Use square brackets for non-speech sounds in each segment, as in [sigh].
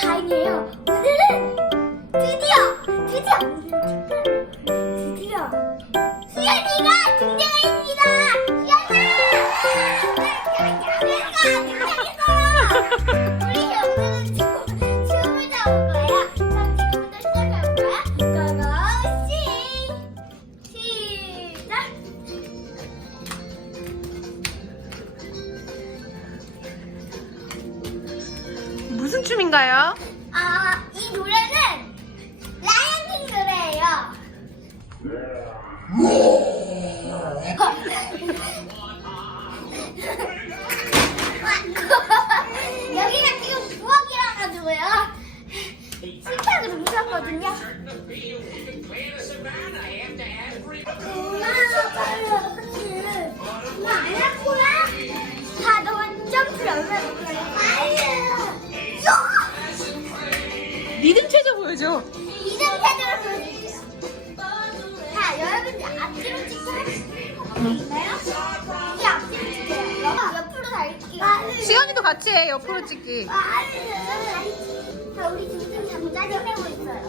다행이에요 무슨 춤인가요? 아, 이 노래는 라이언킹 노래예요. [laughs] 여기가 지금 부엌이라 가지고요. [laughs] 식탁을 옮겼거든요. 보여줘. 패드를 보여드릴게요. 자, 여러분들 앞뒤로 찍고 있나요? 이 앞뒤로 찍게요. 옆, 옆으로 달릴게요. 시간이도 같이 해, 옆으로 찍기. 자, 우리 등등이 한번 짜증내고 있어요.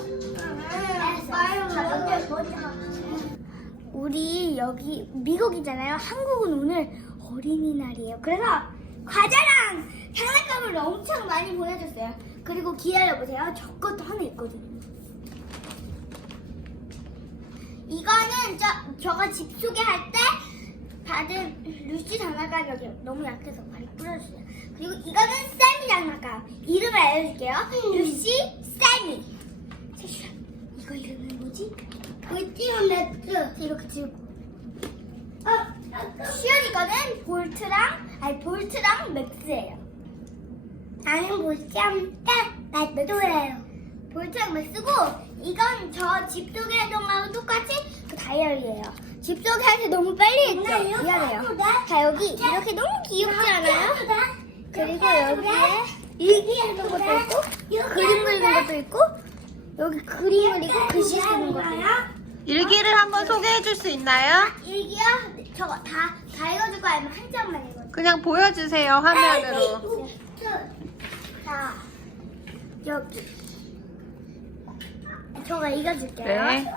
우리 여기 미국이잖아요. 한국은 오늘 어린이날이에요. 그래서 과자랑 장난감을 엄청 많이 보내줬어요. 그리고 기다려보세요. 저 것도 하나 있거든요. 이거는 저, 저가 집 소개할 때 받은 루시 장난감 여기 너무 약해서 많이 뿌려주세요. 그리고 이거는 세미 장난감. 이름을 알려줄게요. 루시 세미. 잠시만. 이거 이름은 뭐지? 볼티온 매트. 이렇게 지금. 어, 시연이 거는 볼트랑, 아니, 볼트랑 맥스예요. 나는 볼트랑 맥스예요. 볼트랑 맥스고, 이건 저 집 소개했던 거하고 똑같이 그 다이어리예요. 집 소개할 때 너무 빨리 했죠? 미안해요. 자, 여기 이렇게 너무 귀엽지 않아요? 그리고 여기에 일기 하는 것도 있고, 그림 그리는 것도 있고, 여기 그림 그리고 글씨 쓰는 것도 있고. 일기를 한번 소개해 줄 수 있나요? 일기요? 저거 다, 다 읽어줄 거 아니면 한 장만 읽어줘. 그냥 보여주세요, 화면으로. 자, 여기. 저가 읽어줄게요. 네.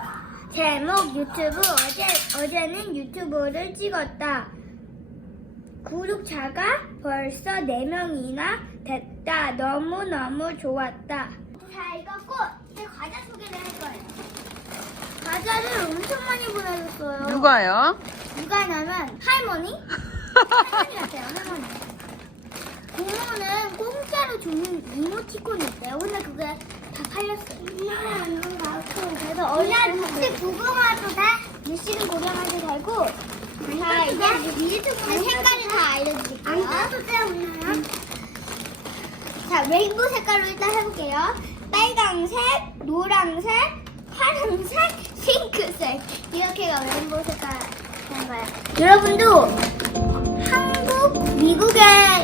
제목 유튜브 어제 어제는 유튜브를 찍었다. 구독자가 벌써 4명이나 됐다. 너무너무 좋았다. 자, 읽었고 이제 과자 소개를 할 거예요. 과자를 엄청 많이 보내줬어요. 누가요? 누가 냐면 할머니? 할머니 같아요, 할머니. 고모는 공짜로 주는 이모티콘이 있대요. 근데 그게 다 팔렸어요. 그래서 어린이들 혹시 구경해도 돼? 뉴스는 구경하도 되고. 자, 이제 유튜브의 색깔을 다 알려드릴게요. 안 떠도 돼, 오늘. 자, 레인보우 색깔로 일단 해볼게요. 빨강색, 노랑색, 파란색, 핑크색. 이렇게가 레인보우 색깔 된 거예요. 여러분도 한국, 미국에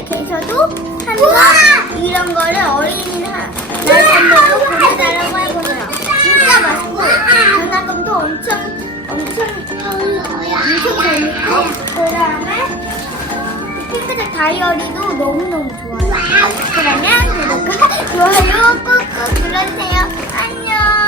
계셔도 한번 이런 거를 어린이날 날로 보내달라고 해보세요. 진짜 맛있고 장난감도 엄청 엄청 엄청 재밌고 그 다음에 핑크색 다이어리도 너무너무 좋아요. 그러면 구독과 좋아요 꾹꾹 눌러주세요. 안녕.